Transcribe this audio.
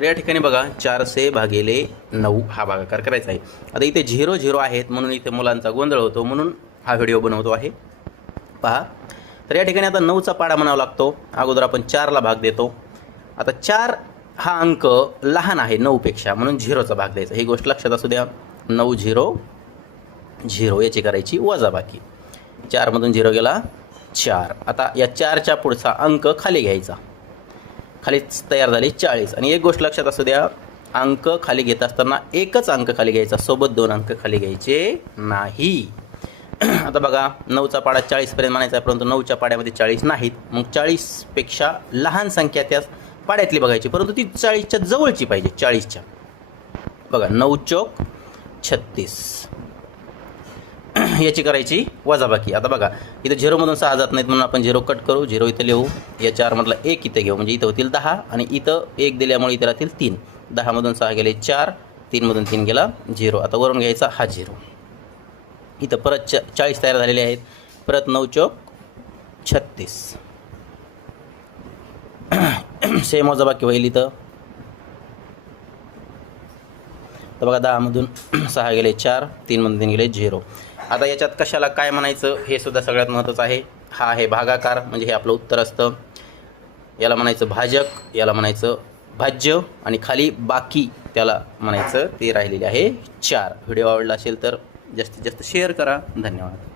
तर या ठिकाणी बघा 400/9 हा भागाकार करायचा आहे। आता इथे 0 0 आहेत म्हणून इथे मुलांचा गोंधळ होतो, म्हणून हा व्हिडिओ बनवतो आहे। पहा, तर या ठिकाणी आता 9चा पाडा म्हणावा लागतो। अगोदर आपण 4ला भाग देतो। आता 4 हा अंक लहान आहे 9पेक्षा, म्हणून 0चा भाग द्यायचा। ही गोष्ट लक्षात असू द्या। 9 0 0 याची करायची वजाबाकी। 4 मधून 0 गेला 4। आता या 4च्या पुढचा अंक खाली घ्यायचा। खाली तयार झाली 40। आणि एक गोष्ट लक्षात असू द्या, अंक खाली घेत असताना एकच अंक खाली घ्यायचा, सोबत 2 अंक खाली घ्यायचे नाही। आता बघा 9चा पाडा 40 पर्यंत म्हणायचा आहे, परंतु 9च्या पाड्यामध्ये 40 नाहीत। मग 40पेक्षा लहान संख्या त्या पाड्यातली बघायची, परंतु ती 40च्या जवळची पाहिजे। 40च्या बघा 9 चौक 36 याची करायची वजाबाकी। आता बघा इथं 0 मधून 6 जात नाहीत, म्हणून आपण 0 कट करू। 0 इथं लिहू। या 4 मधला 1 इथं घेऊ, म्हणजे इथं होतील 10 आणि इथं 1 दिल्यामुळे इथं राहतील 3। 10 मधून 6 गेले 4, 3 मधून 3 गेला 0। आता वरून घ्यायचा हा 0। इथं परत 40 तयार झालेले आहेत। परत 9 चौक 36 सेम वजाबाकी होईल इथं। तर बघा 10 मधून 6 गेले 4, 3 मधून 3 गेले 0। आता याच्यात कशाला काय म्हणायचं हे सुद्धा सगळ्यात महत्त्वाचं आहे। हा आहे भागाकार, म्हणजे हे आपलं उत्तर असतं। याला म्हणायचं भाजक, याला म्हणायचं भाज्य, आणि खाली बाकी त्याला म्हणायचं ते राहिलेले आहे 4। व्हिडिओ आवडला असेल तर जास्तीत जास्त शेअर करा। धन्यवाद।